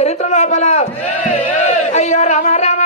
చరిత్ర లోపల అయ్యో రామ రామ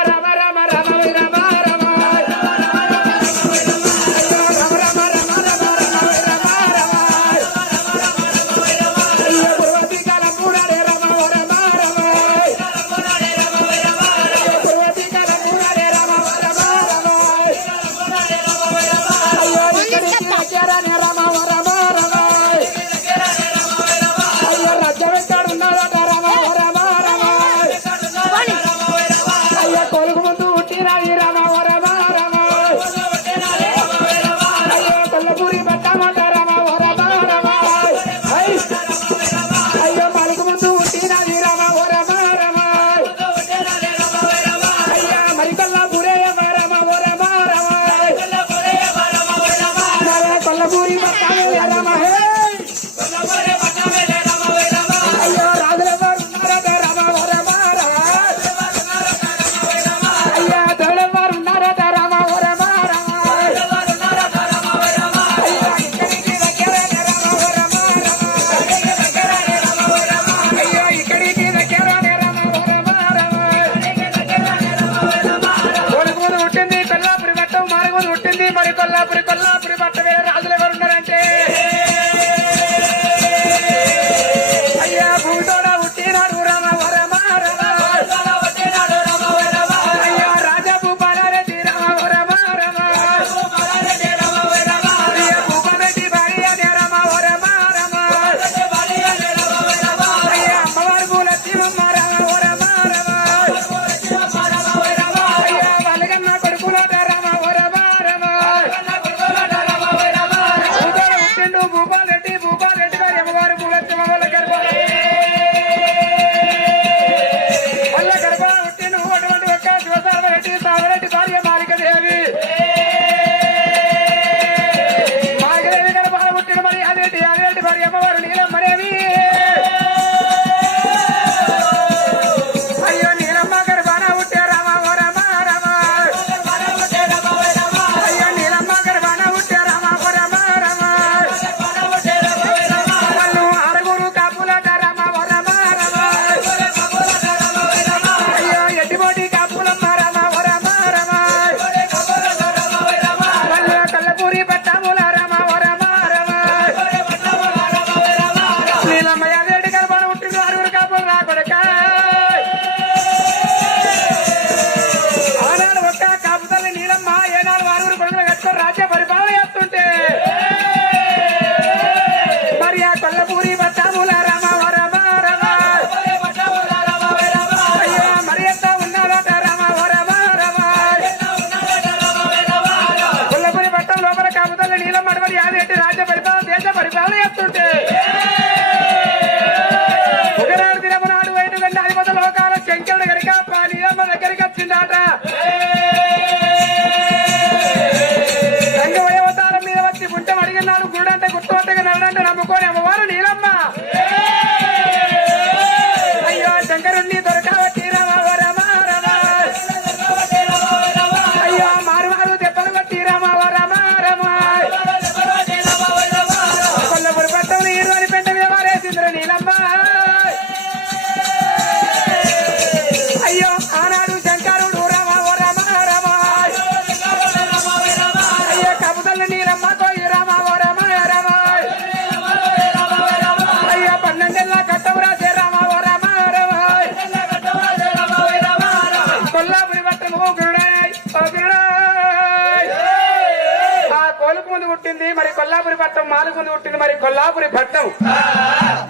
పట్టం మాలుగుంది పుట్టింది మరి కొల్లాపురి పట్టం.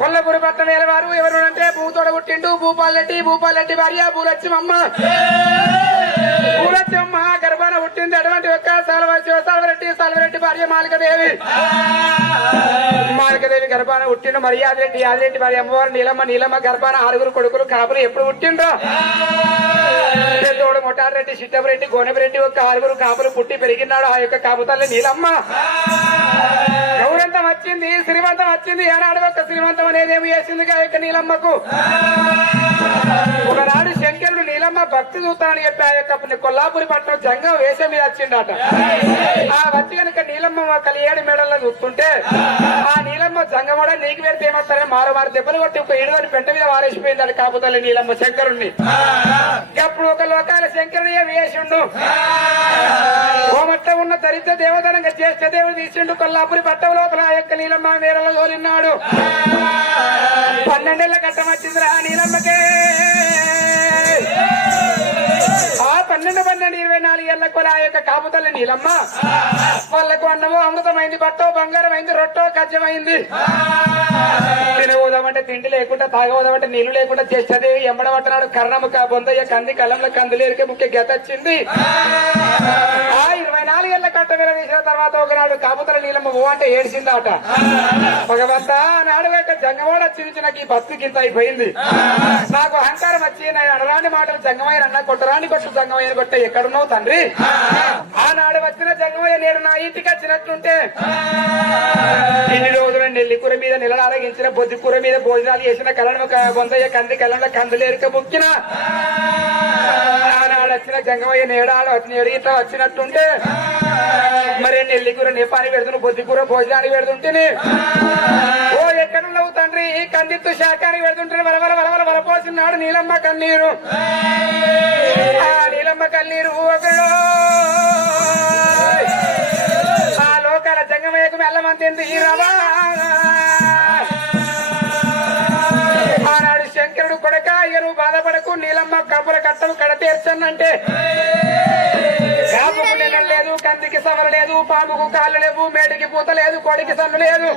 కొల్లపురి పట్టం ఏలవారు ఎవరు అంటే భూతోడ పుట్టిండు భూపాల్ రెడ్డి భూపాల్ రెడ్డి భార్య భూలక్ష్మమ్మ. భూలక్ష్మమ్మ. సాల్వారి శివ సాల్వరెడ్డి భార్య మాలికదేవి. మాలికదేవి గర్భాన పుట్టిన మరి యాదిరెడ్డి యాదిరెడ్డి భార్య అమ్మవారు నీలమ్మ నీలమ్మ గర్భాన ఆరుగురు కొడుకులు కాపులు ఎప్పుడు పుట్టిండ్రో పెద్దోడు మొట్టారెడ్డి సిట్టమరెడ్డి గోనబరెడ్డి ఒక ఆరుగురు కాపులు పుట్టి పెరిగినాడు. ఆ యొక్క కాపు తల్లి నీలమ్మ. గౌరంతం వచ్చింది శ్రీమంతం వచ్చింది. ఏనాడు ఒక శ్రీమంతం అనేది ఏమి చేసింది ఆ యొక్క నీలమ్మకు? ఒకనాడు శంకరుడు నీలమ్మ భక్తి చూస్తానని చెప్పి ఆ యొక్క కొల్లాపురి పట్టణం జంగం వేసే మీద వచ్చిండట ఆ వచ్చి కనుక నీలమ్మ కలియేడు మేడల్లో చూస్తుంటే ఆ నీలమ్మ జంగమోడ నీకు పెడితే ఏమంటారని మారు మారు దెబ్బలు కొట్టి ఒక ఏడుదని పెంట మీద వారేసిపోయింది కాపుతల్లి నీలమ్మ శంకరుణ్ణి. అప్పుడు ఒక లోకాల శంకరుడే వేసిండు కోమట్ట ఉన్న దరిద్ర దేవతనంగా చేస్తే దేవుడు తీసిండు కొల్లాపురి పట్టం లోపల ఆ యొక్క నీలమ్మ మేడలో తోలిన్నాడు. పన్నెండేళ్ళ కట్టం వచ్చిందిరా నీలమ్మకే. Yay! ఆ పన్నెండు పన్నెండు ఇరవై నాలుగు ఏళ్ళ కూడా ఆ యొక్క కాపుతల్లి నీలమ్మ. వాళ్ళకు అన్నమో అమృతమైంది బట్టో బంగారం అయింది రొట్టో కజ్జమైంది. తినబోదామంటే తిండి లేకుండా తాగబోదామంటే నీళ్ళు లేకుండా చేస్తుంది. ఎంబడబట్టనాడు కర్ణము కా బొందయ్య కంది కలంలో కందులేరికే ముఖ్య గత వచ్చింది ఆ ఇరవై నాలుగేళ్ళ కట్ట విరవేసిన తర్వాత ఒకనాడు కాపుతల నీలమ్మ ఓ అంటే ఏడిసిందాట భగవంత నాడు యొక్క జంగవాడ చిన్న నాకు ఈ బతుకింత అయిపోయింది. నాకు అహంకారం వచ్చి నేను అడరాని మాటలు జంగమైన అన్న కొట్టరాని కొట్టు జంగమయ్య కొట్ట ఎక్కడున్నావు తండ్రి? ఆనాడు వచ్చిన జంగమయ్య నేను నా ఇంటికి వచ్చినట్టుంటే ఇన్ని రోజులు నెల్లి కూర మీద నిలడారగించిన బొద్దు కూర మీద భోజనాలు చేసిన కళ్ళను బొందయ్య కంది కళ్ళంలో కందులేరిక ముక్కిన. ఆనాడు వచ్చిన జంగమయ్య నేడాడు నేడు ఇట్లా వచ్చినట్టుంటే మరి నెల్లి కూర నేపాని పెడుతున్న బొద్ది కూర భోజనానికి పెడుతుంటే ఓ ఎక్కడ నవ్వు తండ్రి? ఈ కందిత్తు శాఖానికి పెడుతుంటే వరవర వరవర వరపోసినాడు నీలమ్మ కన్నీరు. నీలమ్మ కన్నీరు ఒకడు ఆ లోకాల జంగమయ్యకు వెళ్ళమంతెందు ఈ రవా. ఆనాడు శంకరుడు కొడక ఇక బాధపడకు నీలమ్మ కబుర కట్టలు కడతీర్చనంటే. కాపుకు నిన్న లేదు కందికి సవర లేదు పాముకు కాళ్ళు లేవు మేడికి పూత లేదు కొడికి సన్ను లేదు.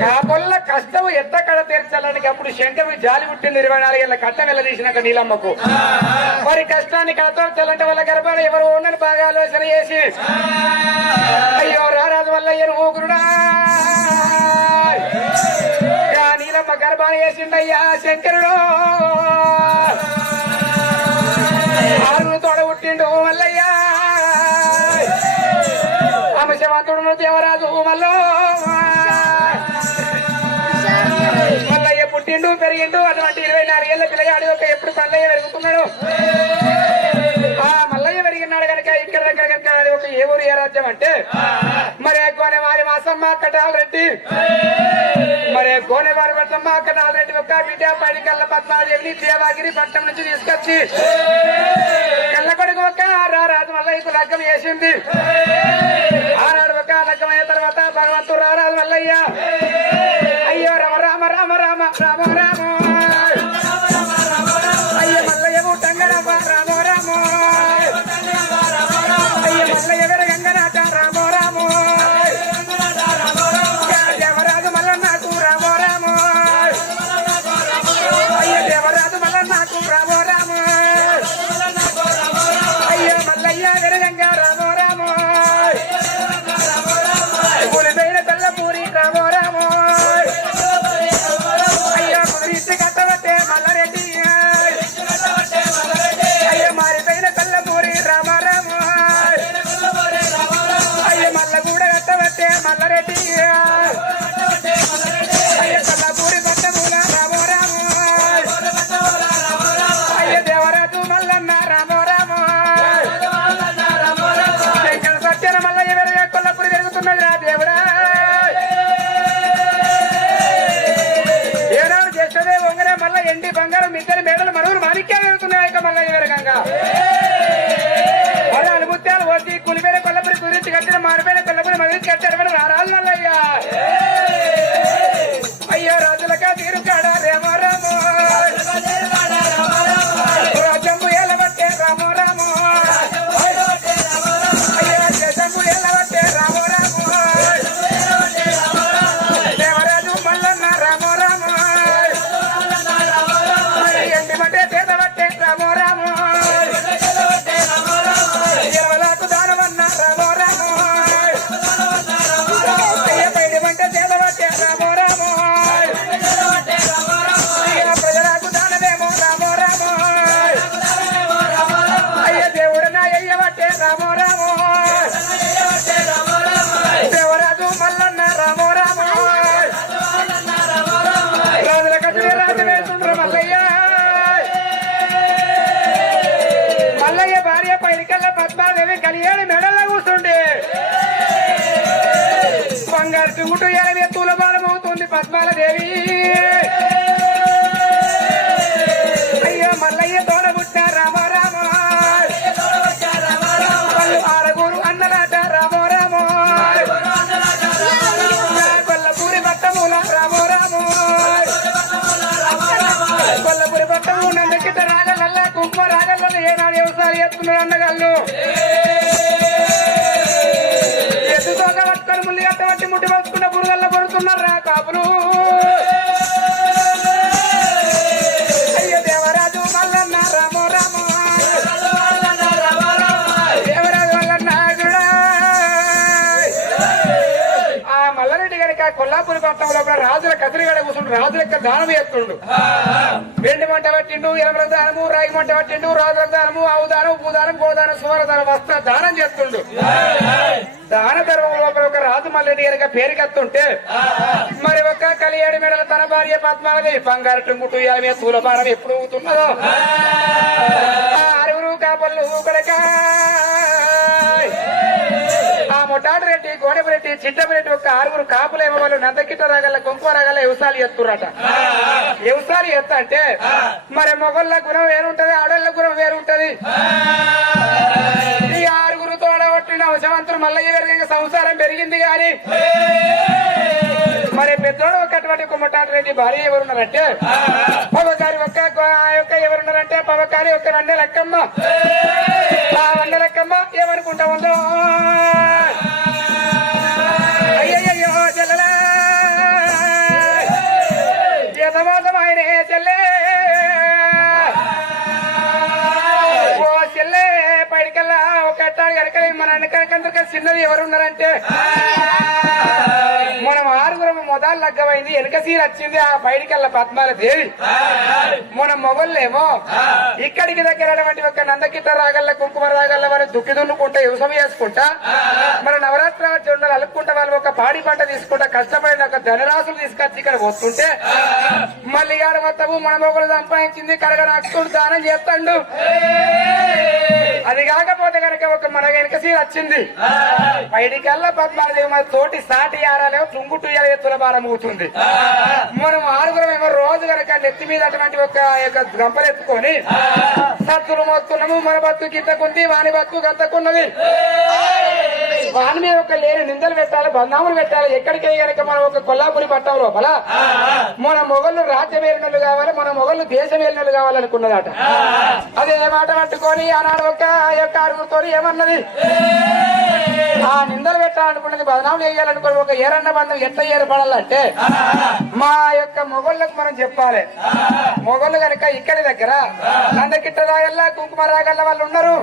కాపల్ల కష్టం ఎత్తకడ తీర్చాలని అప్పుడు శంకరుడు జాలి పుట్టింది ఇరవై నాలుగేళ్ళ కట్ట వెళ్ళదీసినాక నీలమ్మకు. మరి కష్టాన్ని కడతీర్చాలంటే వాళ్ళ గర్భాలు ఎవరు ఉండని బాగా ఆలోచన చేసి అయ్యో రారాజు వల్ల ఊగురుడా నీలమ్మ గర్భాన్ని వేసిండయ్యా శంకరుడు. ఆరు తోడ పుట్టిండు మల్లయ్యా అంశవంతుడు దేవరాజు మల్లో పుట్టిండు పెరిగిండు అటువంటి ఇరవై నాలుగు నాలుగేళ్ళ పిల్లగాడు ఒక ఎప్పుడు మల్లయ్య పెరుగుతున్నాడు? ఆ మల్లయ్య పెరిగినాడు కనుక ఇక్కడ దగ్గర కనుక అది ఒక ఏ ఊరు ఏ రాజ్యం అంటే? మరి గోనెవారి మాసమ్మ కటాలరెడ్డి మరి గోనెవారి పట్లమ్మ కటాలరెడ్డి ఒక బిడ్డ పడి కళ్ళ పద్మాదేవిని దేవాగిరి పట్టణం నుంచి తీసుకొచ్చి కళ్ళ కొడుకు ఒక రాజు మల్లయ్యకు లగ్గం వేసింది. ఆనాడు ఒక లగ్గం రామ రామ చుట్టూ చుగుటు ఎనభై తులబాలం పద్మాల దేవి అయ్యో మల్లయ్య తోడ పుట్టిన రామ రామ. వాళ్ళు ఆరుగురు అన్నలాట రామో రామో. కొల్లపూరి పట్టముల రామో రామో. కొల్లపూరి పట్టము నందకిట రాగలల్ల కుంభ రాగలల్ల ఏనాడు వ్యవసాయం చేస్తున్నారు అన్నగాళ్ళు? ఎద్దుతో పట్టుకొని ముల్లి కట్టబట్టి ముట్టి పట్టుకున్న బురదల్లో పడుతున్నారు రా కాపులు? అయ్యో దేవరాజు మల్లన్న రామో రామ. దేవరాజు మల్లన్న ఆ మల్లారెడ్డి గారికి ఆ కొల్లాపూరి పట్టణంలో కూడా రాజుల కదిరిగడ కూర్చుండు రాజుల యొక్క దానం చేస్తుండు. వెండి మంట పట్టిండు ఎలమల దానము రాగి మంట పట్టిండు రాజుల దానము ఆవు దానం భూదానం గోదానం సువర దానం వస్త్ర దానం చేస్తుండు. దాన ధర్మం గారికి పేరుకెత్తుంటే మరి ఒక్క కలియాడి మెడల తన భార్య పద్మావతి బంగారు టుంగుటు యామే తూలభారం ఎప్పుడు ఊగుతున్నదో. ఆ. ఆరుగురు కాపళ్ళు కొడక ఆ మొటాడు రెడ్డి గోడెపరెడ్డి చిట్టపరెడ్డి ఒక ఆరుగురు కాపులేమో వాళ్ళు నందకిట్ట రాగల కుంకుమ రాగల వ్యవసాయాలు ఎత్తురట వ్యవసాయాలు ఎత్త అంటే మరి మొగళ్ళ గుణం వేరుంటది ఆడళ్ళ గుణం వేరుంటది. అవసరవంతులు మల్లయ్య గారి సంసారం పెరిగింది గాని మరి పెద్దోడు ఒకటువంటి కుమ్మటాటి రెడ్డి భార్య ఎవరున్నారంటే? పవకారి ఒక్క యొక్క ఎవరున్నారంటే? పవకారి ఒక రండే లెక్కమ్మ. ఆ రండే లెక్కమ్మ ఏమనుకుంటా ఉందో? అయ్యయ్యో చెల్లెలే! యథమాతం ఆయనే చెల్లె! ఒక అట్టాడు కనుక మన అన్నకనకందరికీ చిన్నది ఎవరున్నారంటే? మనం ఆరుగురం మొదలు లగ్గమైంది వెనక సీర వచ్చింది ఆ బయటికెళ్ళ పద్మాల దేవి మన మొగళ్ళేమో ఇక్కడికి దగ్గరటువంటి ఒక నందకిట్ట రాగల్ల కుంకుమ రాగల్ల వారు దుక్కి దున్నుకుంటా వ్యవసాయం చేసుకుంటా మన నవరాత్రి జొన్నలు అలుపుకుంటా వాళ్ళు ఒక పాడి పంట తీసుకుంటా కష్టపడిన ఒక ధనరాశులు తీసుకొచ్చి ఇక్కడ వస్తుంటే మళ్ళీ ఆడ మొత్తము మన మొగలు సంపాదించింది కడగ నాకుడు దానం చేస్తాడు. అది కాకపోతే కనుక ఒక మన వెనక సీర వచ్చింది. బయటికల్లా పద్మాదేవి మన తోటి సాటి ఆరాలేమో తుంగుటు ఎత్తుల భారం అవుతుంది మనం ఆరుగురం ఏమో రోజు కనుక నెత్తి మీద అటువంటి ఒక యొక్క గంపలు ఎత్తుకొని సత్తులు మోస్తున్నాము మన బతుకు గిత్తకుంది వాని బతుకు గత్తకున్నది వాని మీద ఒక లేని నిందలు పెట్టాలి బంధాములు పెట్టాలి. ఎక్కడికి కనుక మనం ఒక కొల్లాపురి పట్టం లోపల మన మొగళ్ళు రాజ్యం ఏలినలు కావాలి మన మొగళ్ళు దేశం ఏలినలు కావాలనుకున్నదట. అదే మాట పట్టుకొని ఆనాడు ఒక యొక్క ఆరుగురితో ఏమన్నది? ఆ నిందలు పెట్టాలనుకున్నది బదనాములు వేయాలనుకున్నది ఒక ఏరన్న బంధం ఎట్లా ఏర్పడాలంటే మా యొక్క మొగళ్ళకు మనం చెప్పాలి. మొగళ్ళు కనుక ఇక్కడి దగ్గర నందకిట్ట రాగల్లా కుంకుమ రాగల్ల వాళ్ళు ఉన్నారు.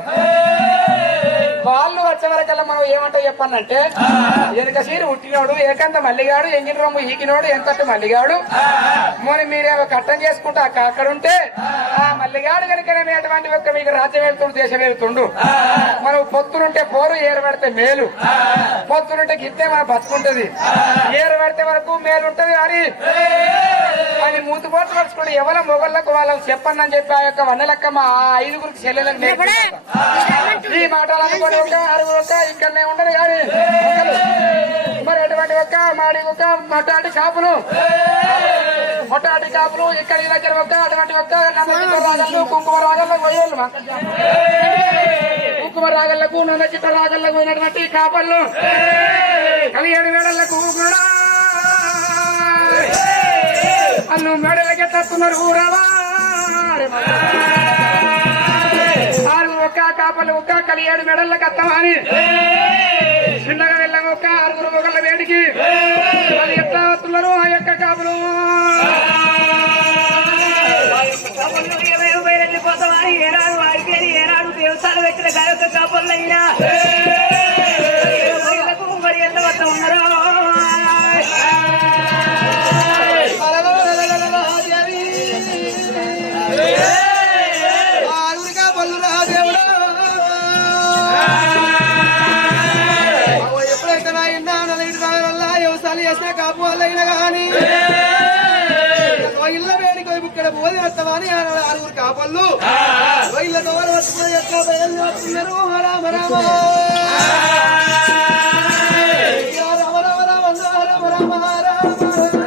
వాళ్ళు వచ్చే వరకల్లా మనం ఏమంటా చెప్పానంటే వెనక సీరు ఉట్టినోడు ఏకంత మల్లిగాడు ఎంగిన రొమ్ము ఈకినోడు ఎంకట్టు మల్లిగాడు మరి మీరేమో కట్టం చేసుకుంటా అక్క అక్కడ ఉంటే ఆ. మల్లిగాడు కనుకనే అటువంటి ఒక్క మీకు రాజ్యం వెళ్తుండు దేశం వెళ్తుండు. మనం పొత్తులుంటే పోరు ఏరు పెడితే మేలు. పొత్తులుంటే గిత్తే మనం బతుకుంటది. ఏరు పెడితే వరకు మేలు ఉంటది అని మూతి పోట్లు పడుచుకోండి ఎవరి మొగళ్ళకు వాళ్ళకి చెప్పండి అని చెప్పి ఆ యొక్క వన్నెలక్క మా ఐదుగురికి చెల్లెలకు. ఈ మాటలు అనుకోని ఒక అడుగు ఒక ఇక్కడనే ఉండదు కానీ మరి అటువంటి ఒక్క మాడి ఒక మొట్టాటి కాపులు. మొట్టాటి కాపులు ఇక్కడి దగ్గర ఒక్క అటువంటి ఒక్క నమ్మకిత రాగళ్ళు కుంకుమ రాగళ్ళు పోయేళ్ళు మా కుంకుమ రాగళ్ళకు నన్నచిత రాగళ్ళకు పోయినటువంటి కాపళ్ళు పదిహేడు వేళలకు కూడా. అన్ను మేడలకి తట్టున్నారు ఊరవా ఒక్క కాపలు ఒక్క కలియాడు మెడళ్ళకి అత్తమని చిన్నగా వెళ్ళాం ఒక్క ఆరుగురు ఒకళ్ళ వేడికి. వాళ్ళు ఎట్లా వస్తున్నారు ఆ యొక్క కాపులు. కబుర్లు ఏమేమి బయలుపోతామని ఏనాడు దేవస్థానం పెట్టిన మరి ఎంత వద్ద ఉన్నారో? కాపు వాళ్ళైనా కానీ ఇళ్ళ వేడికి ఇక్కడ పోది వస్తామని ఆరుగురు కాపళ్ళు. ఇళ్ళ దోర పట్టుకుని ఎట్లా బయలుదేరుతున్నారు? రామ రామ రామ రామ రామ రామ రామ.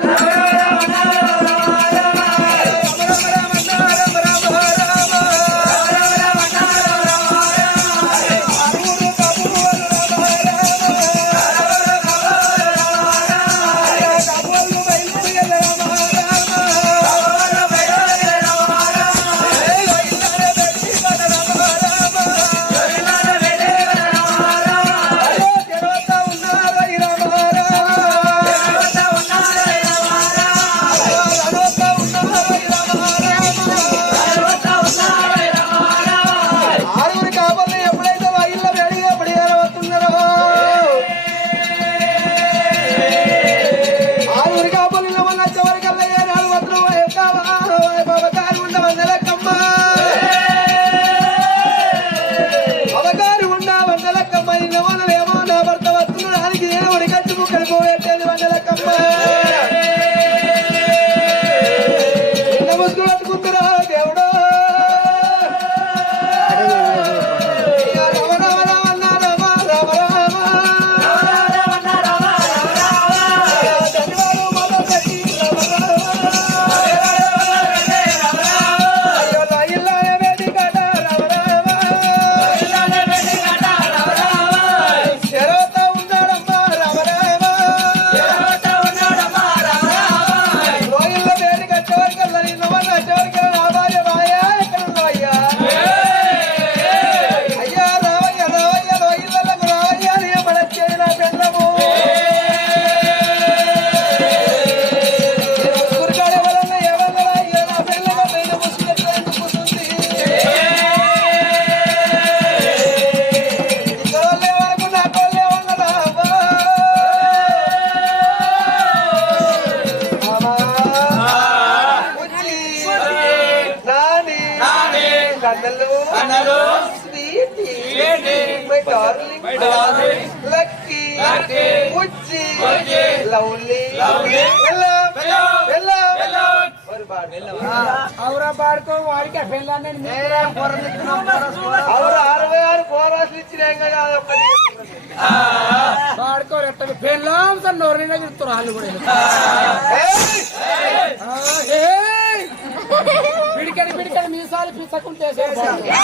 పిచ్చకుంటే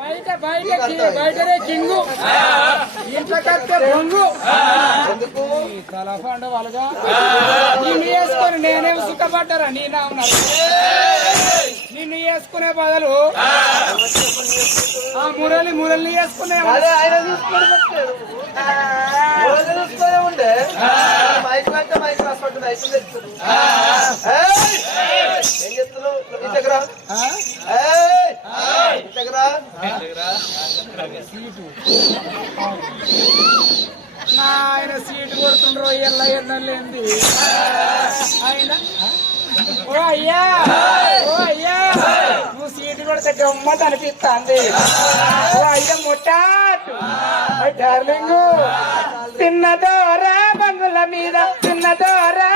బయట బయట బయటనే కింగు. బొంగు. వాళ్ళగా. నిన్ను వేసుకొని నేనేం సుఖపడ్డారా? నీ నా ఉన్నారు నిన్ను వేసుకునే బదులు ఆ మురళి మురళి వేసుకునే ఆయన చూసుకొని ఉండే. మైక్ రాసుకుంటుంది అయితే! ఏం చెప్తున్నావు ఆయన సీటు కొడుతుండ్రో ఎల్ల ఎన్నలేంది? ఆయన? ఓ అయ్యా! ఓ అయ్యా! నువ్వు సీటు కొడితే గమ్మత్ అనిపిస్తుంది. ఓ అయ్యా ముట్టాటు. డార్లింగ్ తిన్నదోరా బంగుల మీద తిన్నదోరా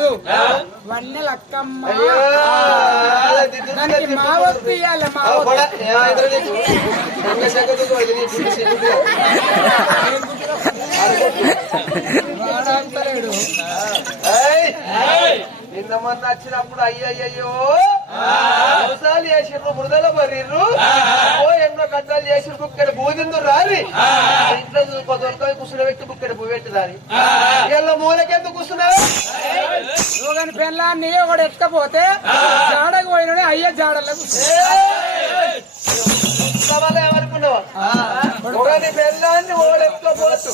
కాదు. వన్నెల అక్కమ్మ అయ్యో. అలా దిద్దు దానికి మా వద్దు మా. వాడంతలేడు! నిన్న మొన్న వచ్చినప్పుడు అయ్యయ్యో వ్యవసాయాలు చేసిర్రు బురదల మరిర్రు ఓ ఎన్నో కట్టాలు చేసిర్రు బుక్కడి బూదిందు రారి. ఇంట్లో కొద్ది కూర్చుని పెట్టి బుక్కడి పెట్టి రారి. ఇలా మూలకెందుకు కూర్చున్నావు నువ్వు పెళ్ళాన్ని ఒకడు ఎత్తకపోతే జాడకు పోయిన అయ్యే జాడలకు ఏమనుకున్నావా? పెళ్ళాన్ని ఓడెత్తుకోపోవచ్చు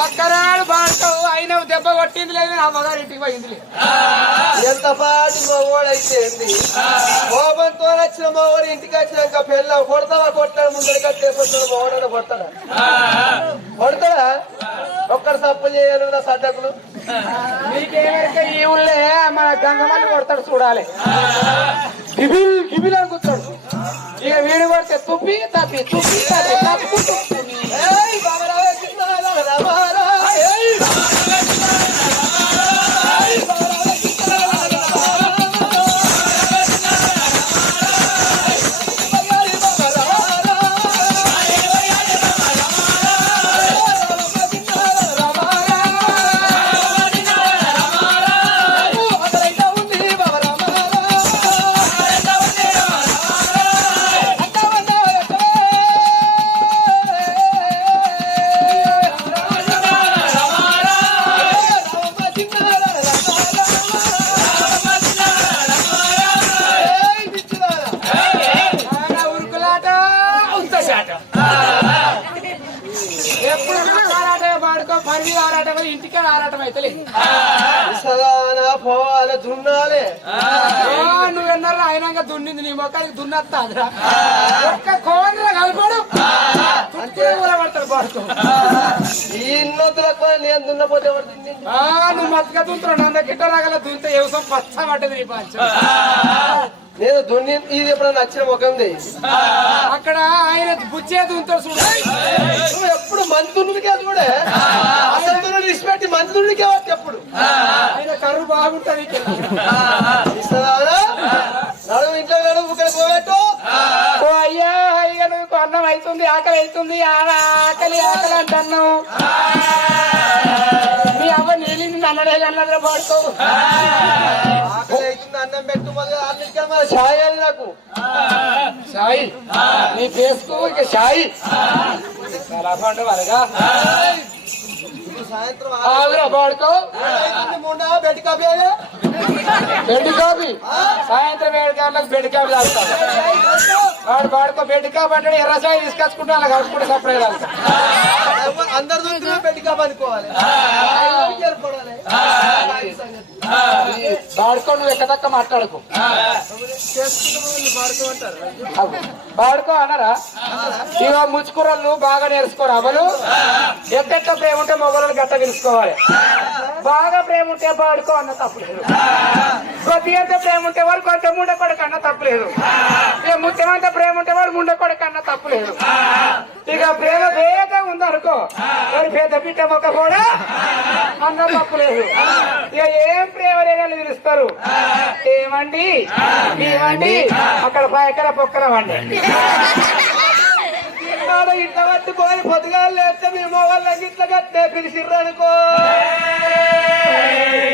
ఒక్కనాడు బాడుతావు అయిన దెబ్బ కొట్టింది లేదు నా మగారు ఇంటికి పోయింది లేదు. ఎంత పాటి మగవాడైతే కోపంతో వచ్చిన మగవాడు ఇంటికి వచ్చినాక పెళ్ళ కొడతావా కొట్టాడు ముందర కట్టేకొచ్చిన మగవాడని కొడతాడా? కొడతాడా? ఒక్కడ సప్పు చేయాలి కదా సడ్డకులు మీకేమైతే ఈ ఊళ్ళే మన గంగమల్లి కొడతాడు చూడాలి. గిబిల్ గిబిల్ అనుకుంటాడు ఇక వీడు కొడితే తుప్పి తప్పి తుప్పి తప్పి తప్పు తుప్పి. ఆరాట పాడుకో పని ఆరాటం అది ఇంటికి ఆరాటం అయితే పోవాలి దున్నాలే. నువ్వు ఎన్నరా అయినాక దున్నింది నీ మొక్కడికి దున్నత్తాదిరా. ఒక్క కోంద్ర కలపడు. ఈ ఇన్నొద్దులకు నేను దున్నపోతే నువ్వు మత్తుగా దుంతున్నావు నన్ను గిట్ట రాగల దున్నితే వ్యవసాయం పచ్చ పడ్డది నీ పంచం నేను దున్ని ఇది ఎప్పుడన్నా నచ్చిన ముఖంది అక్కడ ఆయన బుచ్చే దుంతాడు చూడు. నువ్వు ఎప్పుడు మంత్రునికే చూడే? అసలు ఇచ్చిపెట్టి మంత్రునికే వచ్చి ఎప్పుడు? ఆయన కరువు బాగుంటది ఇంట్లో నడుము ఇక్కడ పోయట్టు. అయ్యా! నువ్వు అన్నం అవుతుంది ఆకలి అవుతుంది ఆ- ఆకలి ఆకలి అంటున్నావు మీ అవ్వ నీళ్ళు అన్నడే కన్నడ పాడుకో అన్నం పెట్టు మన ఛాయాలి నాకు. నీ ఫేస్కు ఇక షాయి చాలా పండు వరగా. ఆగురా పాడుకో బెడ్ బెడ్ కాపీ? సాయంత్రం ఏడు గంటలకు బెడ్ కాపీ తాగుతాడు వాడు పాడుకో బెడ్ కాపీ అంటే ఎర్రసాయి తీసుకొచ్చుకుంటా అలా కలుపుకుంటే సపరేట్ తాగుతాడు అందరు బెడ్ కబ అనుకోవాలి. ఏర్పడాలి పాడుకో నువ్వు ఎక్కదక్క మాట్లాడుకో. పాడుకో అనరా ఇక ముచ్చుకూరలు బాగా నేర్చుకోరు అవలు? ఎట్టెట్ట ప్రేమ ఉంటే మొగలు గట్ట తెలుసుకోవాలి బాగా ప్రేమ ఉంటే పాడుకో అన్న కొద్ది కొద్దిగంత ప్రేమ ఉంటే వాడు కొంత ముండ కొడుకు అన్న తప్పలేదు ఇక ముత్యమంత ప్రేమ ఉంటే వాడు ముండ కొడుకు అన్న తప్పులేదు ఇక ప్రేమ వేగ ఉందనుకో మరి పెద్ద పిట్ట మొక్క కూడా అన్న తప్పులేదు ఇక ఏం ప్రేమ లేదని పిలుస్తారు? ఏమండి? ఏమండి? అక్కడ ఎక్కడ పొక్కల ఇంట్లో పట్టి పోయి పొద్దుగాలు లేస్తే మీ మొగళ్ళకి ఇట్లా కట్టే పిలిచిర్రు అనుకో.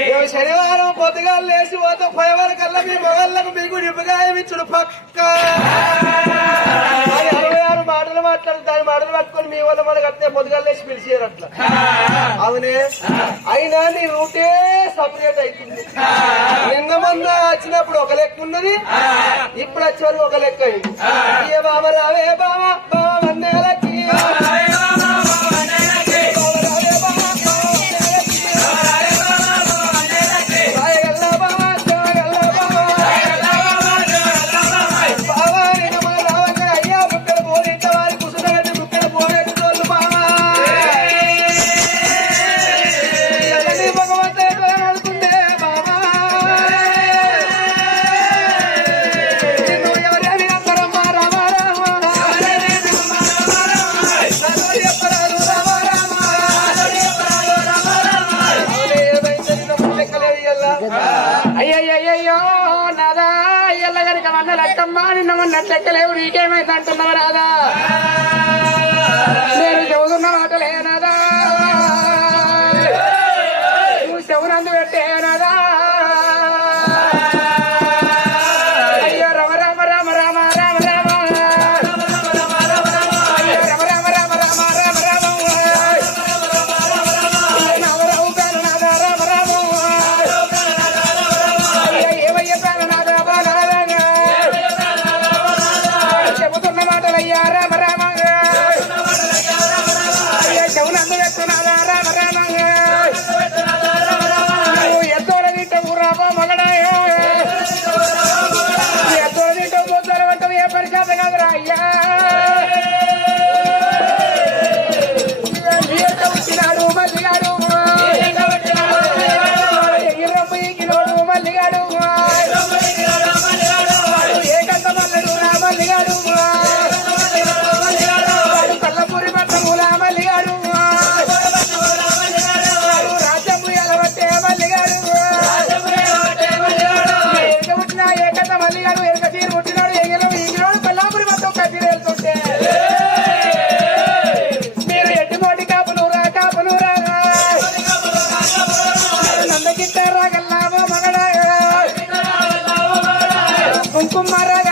ఇక శనివారం పొద్దుగాలు లేచి పోతే పోయేవారి కల్లా మీ మొగళ్ళకు మీకు నిమ్మకాయం ఇచ్చుడు పక్క. మాటలు మాట్లాడు దాని మాటలు పట్టుకొని మీ వాళ్ళ మన అట్లే పొద్దుగాలు పిలిచారు అట్లా. అవునే? అయినా నీ రూటే సపరేట్ అవుతుంది నిన్న మొన్న వచ్చినప్పుడు ఒక లెక్క ఉన్నది ఇప్పుడు వచ్చేవారు ఒక లెక్క అయింది. ఏ బాబా రావే బాబా బాబా వందేలకి. కుంకుమ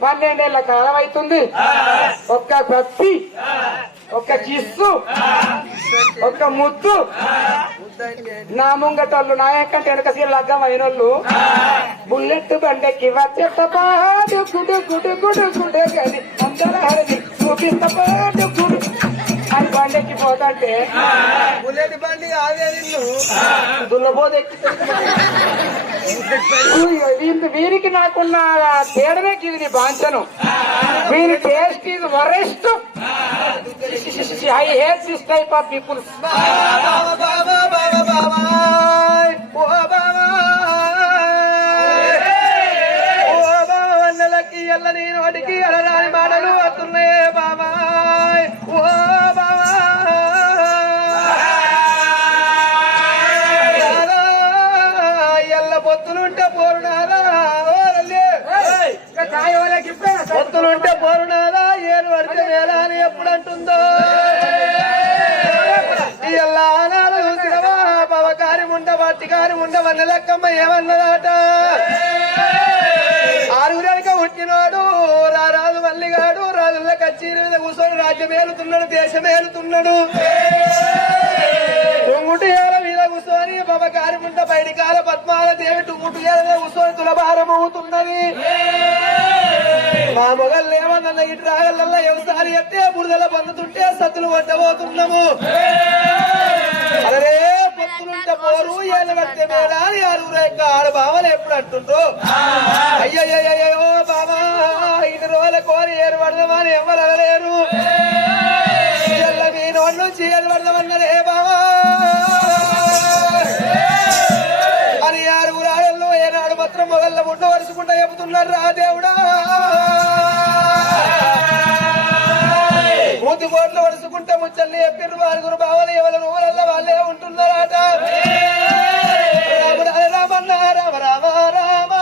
పన్నెండేళ్ళ కాలం అవుతుంది ఒక్క కత్తి ఒక్క కిస్సు ఒక్క ముద్దు నా ముంగటోళ్ళు నా ఎక్కంటే వెనక సీలు లగ్గం అయినోళ్ళు బుల్లెట్ బండెక్కి వచ్చేట పాడు గుడు గుడు గుడు గుడు అందర చూపిస్త పాడు గుడు అని బండెక్కి పోతుంటే బుల్లెట్ బండి ఆగే నిన్ను వీరి- వీరికి నాకున్న తేడమే ఇది బాంచను వీరి టేస్ట్ ఇది worst I hate this type of బాబాయ్ ఓ బాబా వన్నెలకి ఎల్ల పవకారి ఉండ వట్టికారి లెక్కమ్మ ఏమన్నదాట? ఆరుగురనిక పుట్టినోడు రారాజు మల్లిగాడు రాజుల కచ్చీరి మీద కూర్చొని రాజ్యం ఏలుతున్నాడు దేశం ఏలుతున్నాడు. టుంగుటు ఏల మీద కూర్చొని పవకారి ఉండ బయటి కాల పద్మాల దేవి టుంగుటి ఏల మీద కూర్చొని తులభారం అవుతున్నది మా మొగల్ ఏమన్నా ఇటు రాగలల్లా ఎవసారి ఎత్తే బురదల పొందుతుంటే సత్తులు పట్టబోతున్నాము అదే పొత్తులుంట పోరు ఏళ్ళ కట్టే మేడ అని ఆడ బావలు ఎప్పుడు అంటుండ్రు? అయ్యయ్యో బాబా ఇన్ని రోజుల కోరి ఏరు పడదామని ఎవరు అనలేరు మీ నోటి నుంచి ఏరు పడదామన్నదే బావా? అని ఆరుగురు ఆడల్లో ఏనాడు మాత్రం మొగళ్ళ ముండ వరుసకుండా చెబుతున్నారు రా దేవుడా. మూతి కోట్లు వడుచుకుంటే ముచ్చల్ని చెప్పిర్రు ఆరుగురు బావలు ఎవరు ఊరల్ల వాళ్ళే ఉంటున్నారట. రాముడు రామన్న రామ రామ రామ.